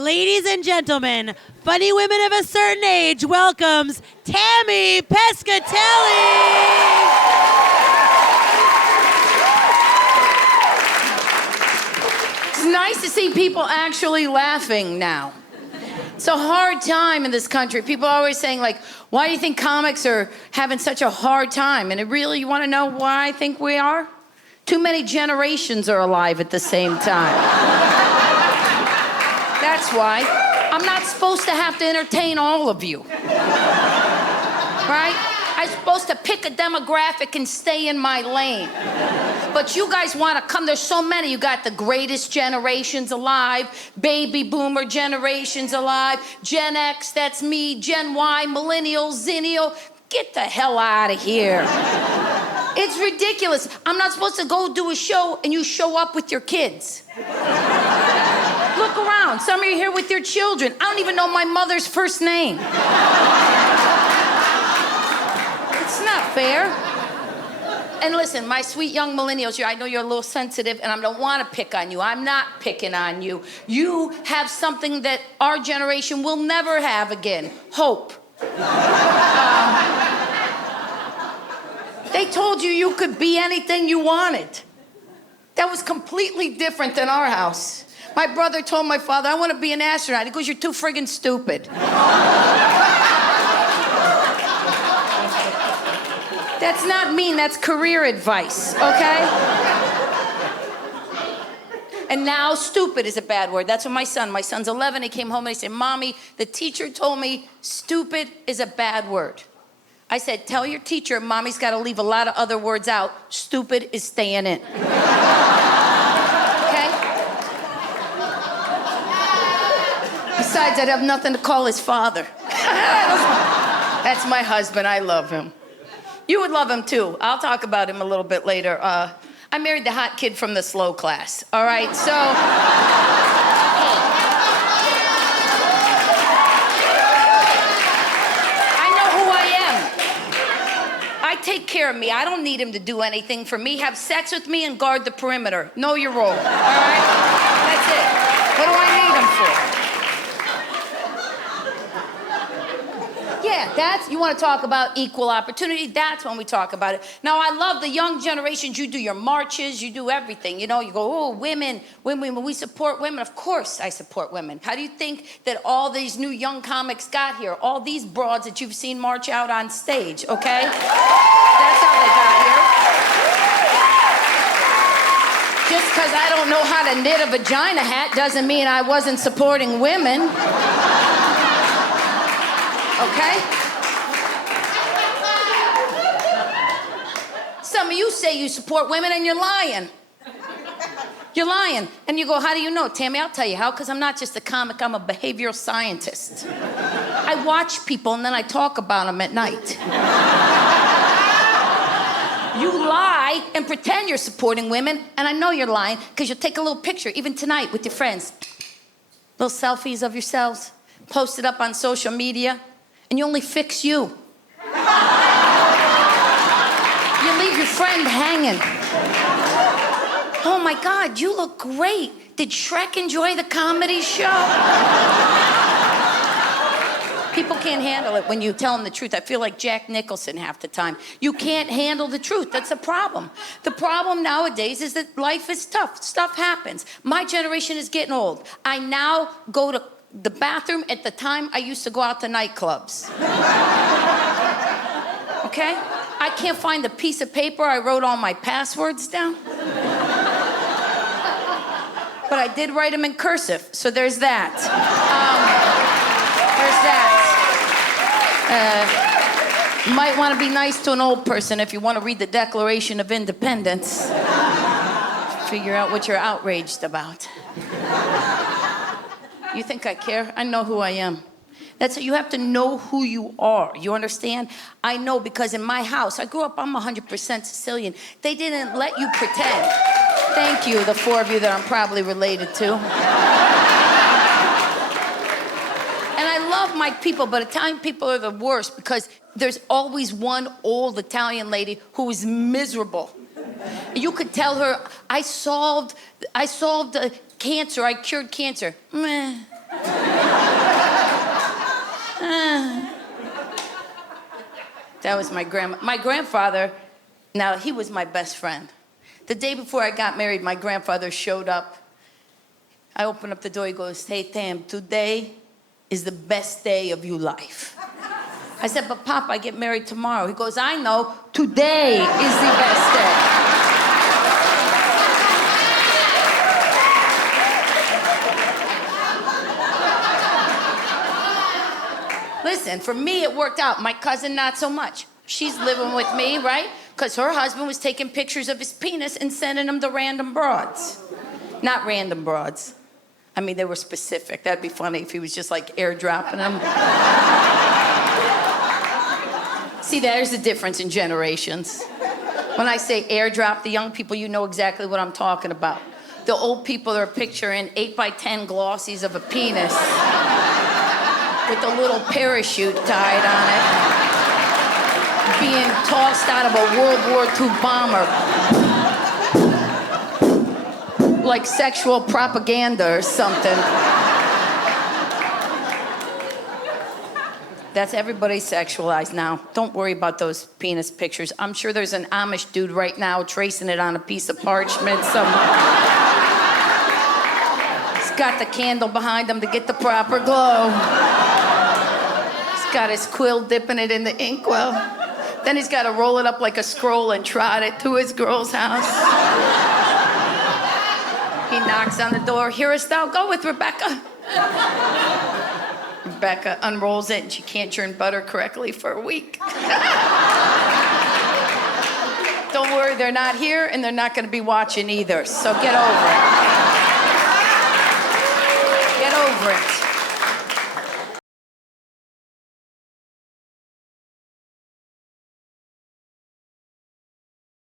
Ladies and gentlemen, funny women of a certain age welcomes Tammy Pescatelli. It's nice to see people actually laughing now. It's a hard time in this country. People are always saying, like, why do you think comics are having such a hard time? And you want to know why I think we are? Too many generations are alive at the same time. That's why. I'm not supposed to have to entertain all of you. Right? I'm supposed to pick a demographic and stay in my lane. But you guys want to come. There's so many. You got the greatest generations alive, baby boomer generations alive, Gen X, that's me, Gen Y, millennial, zennial. Get the hell out of here. It's ridiculous. I'm not supposed to go do a show and you show up with your kids. Look around. Some of you are here with your children. I don't even know my mother's first name. It's not fair. And listen, my sweet young millennials here, I know you're a little sensitive and I don't want to pick on you. I'm not picking on you. You have something that our generation will never have again. Hope. They told you could be anything you wanted. That was completely different than our house. My brother told my father, I want to be an astronaut. He goes, you're too friggin' stupid. That's not mean, that's career advice, okay? And now stupid is a bad word. That's what my son's 11, he came home and he said, Mommy, the teacher told me stupid is a bad word. I said, tell your teacher Mommy's got to leave a lot of other words out. Stupid is staying in. Okay? Besides, I'd have nothing to call his father. That's my husband, I love him. You would love him too. I'll talk about him a little bit later. I married the hot kid from the slow class, all right? So, I know who I am. I take care of me. I don't need him to do anything for me. Have sex with me and guard the perimeter. Know your role, all right? That's it. What do I need him for? Yeah, you want to talk about equal opportunity, that's when we talk about it. Now, I love the young generations. You do your marches, you do everything. You know, you go, oh, women, we support women. Of course I support women. How do you think that all these new young comics got here? All these broads that you've seen march out on stage, okay? That's how they got here. Just because I don't know how to knit a vagina hat doesn't mean I wasn't supporting women. Okay? Some of you say you support women and you're lying. You're lying. And you go, how do you know? Tammy, I'll tell you how, because I'm not just a comic, I'm a behavioral scientist. I watch people and then I talk about them at night. You lie and pretend you're supporting women, and I know you're lying because you'll take a little picture, even tonight, with your friends. Little selfies of yourselves, post it up on social media. And you only fix you. You leave your friend hanging. Oh my God, you look great. Did Shrek enjoy the comedy show? People can't handle it when you tell them the truth. I feel like Jack Nicholson half the time. You can't handle the truth. That's a problem. The problem nowadays is that life is tough. Stuff happens. My generation is getting old. I now go to the bathroom at the time I used to go out to nightclubs. Okay? I can't find the piece of paper I wrote all my passwords down. But I did write them in cursive, so there's that. You might want to be nice to an old person if you want to read the Declaration of Independence. Figure out what you're outraged about. You think I care? I know who I am. You have to know who you are. You understand? I know because in my house, I grew up, I'm 100% Sicilian. They didn't let you pretend. Thank you, the four of you that I'm probably related to. And I love my people, but Italian people are the worst because there's always one old Italian lady who is miserable. You could tell her, I solved cancer, I cured cancer. Meh. That was my grandma. My grandfather, now he was my best friend. The day before I got married, my grandfather showed up. I opened up the door, he goes, "Hey, Tam, today is the best day of your life." I said, "But Pop, I get married tomorrow." He goes, "I know, today is the best day." Listen, for me, it worked out. My cousin, not so much. She's living with me, right? Because her husband was taking pictures of his penis and sending them to random broads. Not random broads. I mean, they were specific. That'd be funny if he was just like airdropping them. See, there's the difference in generations. When I say airdrop, the young people, you know exactly what I'm talking about. The old people are picturing 8x10 glossies of a penis with a little parachute tied on it, being tossed out of a World War II bomber. Like sexual propaganda or something. That's everybody sexualized now. Don't worry about those penis pictures. I'm sure there's an Amish dude right now tracing it on a piece of parchment somewhere. He's got the candle behind him to get the proper glow. He's got his quill dipping it in the inkwell. Then he's got to roll it up like a scroll and trot it to his girl's house. He knocks on the door. "Hearest thou? Go with Rebecca." Rebecca unrolls it and she can't churn butter correctly for a week. Don't worry, they're not here and they're not going to be watching either, so get over it.